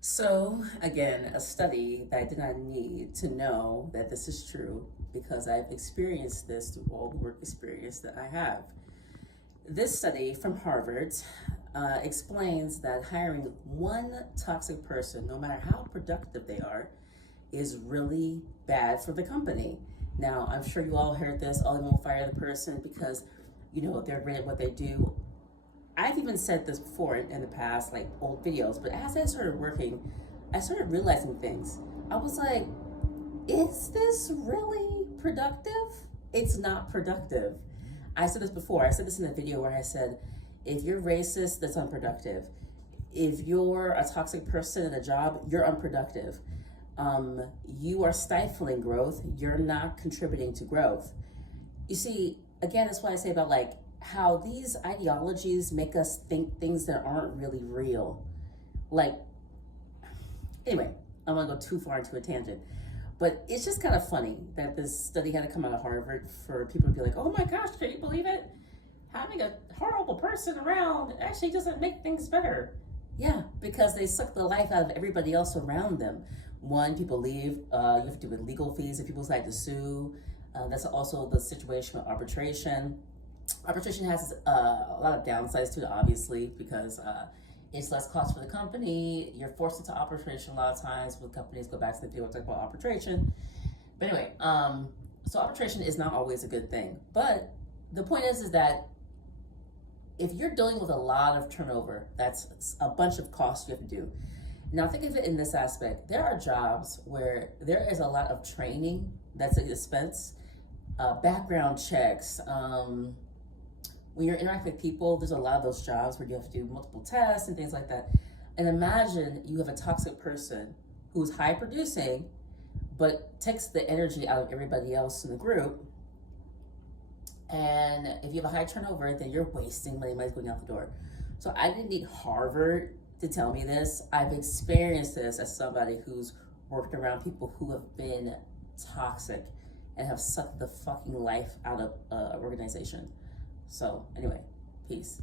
So, again, a study that I did not need to know that this is true because I've experienced this through all the work experience that I have. This study from Harvard explains that hiring one toxic person, no matter how productive they are, is really bad for the company. Now, I'm sure you all heard this, oh, they won't fire the person because, they're great at what they do. I've even said this before in the past, like old videos, but as I started working, I started realizing things. I was like, is this really productive? It's not productive. I said this before. I said this in a video where I said, if you're racist, that's unproductive. If you're a toxic person in a job, you're unproductive. You are stifling growth. You're not contributing to growth. You see, again, that's why I say about like how these ideologies make us think things that aren't really real. Like, anyway, I'm gonna go too far into a tangent. But it's just kind of funny that this study had to come out of Harvard for people to be like, oh my gosh, can you believe it? Having a horrible person around actually doesn't make things better. Yeah, because they suck the life out of everybody else around them. One, people leave, you have to deal with legal fees if people decide to sue. That's also the situation with arbitration. Arbitration has a lot of downsides to it, obviously, because it's less cost for the company. You're forced into arbitration a lot of times when companies go back to the field talk about arbitration. But anyway, so arbitration is not always a good thing. But the point is that if you're dealing with a lot of turnover, that's a bunch of costs you have to do. Now think of it in this aspect. There are jobs where there is a lot of training that's an expense, background checks, when you're interacting with people, there's a lot of those jobs where you have to do multiple tests and things like that. And imagine you have a toxic person who's high producing, but takes the energy out of everybody else in the group. And if you have a high turnover, then you're wasting money, money's going out the door. So I didn't need Harvard to tell me this. I've experienced this as somebody who's worked around people who have been toxic and have sucked the fucking life out of an organization. So anyway, peace.